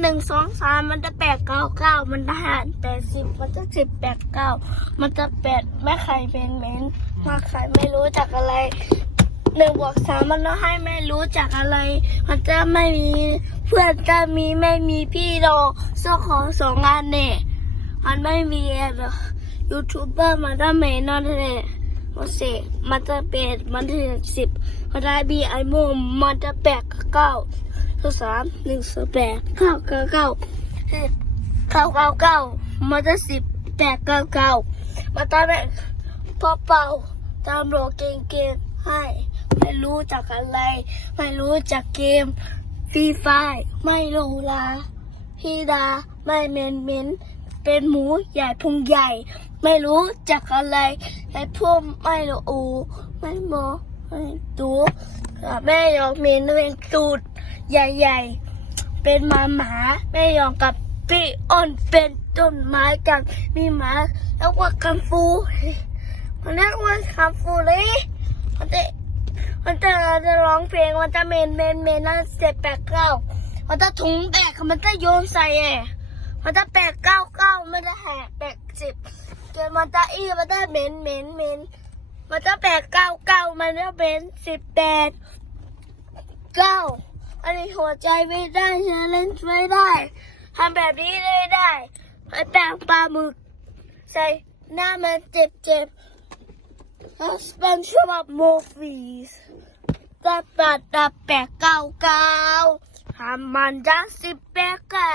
หนึ่งสองสามมันจะแปดเก้าเก้ามันจะหารแปดสิบมันจะสิบแปดเก้ามันจะแปดแม่ไข่เป็นเม้นมาไข่ไม่รู้จักอะไรหนึ่งบวกสามมันต้องให้ไม่รู้จักอะไร มันจะไม่มีเพื่อนจะมีไม่มีพี่ดอกเจ้าของสองงานเนี่ยมันไม่มีหรอกยูทูบเบอร์มันจะไม่นอนเลยมันเสกมันจะเป็นมันจะสิบมันได้บีไอโมมันจะแปดเก้า ตัวสามหนึ่งสองแปดเก้าเก้าเก้าเก้าเก้าเก้ามันจะสิบแปดเก้าเก้ามาตอนแรกพอเป่าตามโรเกมเกมให้ไม่รู้จักอะไร ไม่รู้จักเกมฟรีไฟไม่รู้ลาพี่ดาไม่เมนเมนเป็นหมูใหญ่พุงใหญ่ ไม่รู้จักอะไรไอ้พวกไม่รู้อูไม่มอไม่ดูแม่ยอมเมนเป็นสูตร ใหญ่ ๆ เป็นหมาหมาแม่ยองกับพี่อ้นเป็นต้นไม้กันมีหมาแล้วว่าคัมฟูมันเรียกว่าคัมฟูเลยมันจะมันจะจะร้องเพลงมันจะเมนเมนเมนนั่นเจ็ดแปดเก้ามันจะถุงแบกมันจะโยนใส่เอมันจะแปดเก้าเก้ามันจะแหกแปดสิบเกิดมันจะอี้มันจะเมนเมนเมนมันจะแปดเก้าเก้ามันจะเป็นสิบแปดเก้าันนี้หัวใจไม่ได้เชลเลนไม่ได้ทำแบบนี้ไม่ได้ไปแปลงปลาหมึก ใส่หน้ามันเจ็บเจ็บแล้วสปันชอบโมฟีสตัดตัดตัดแปะเก้าเก้าทำมันจะสิบแปะเก้า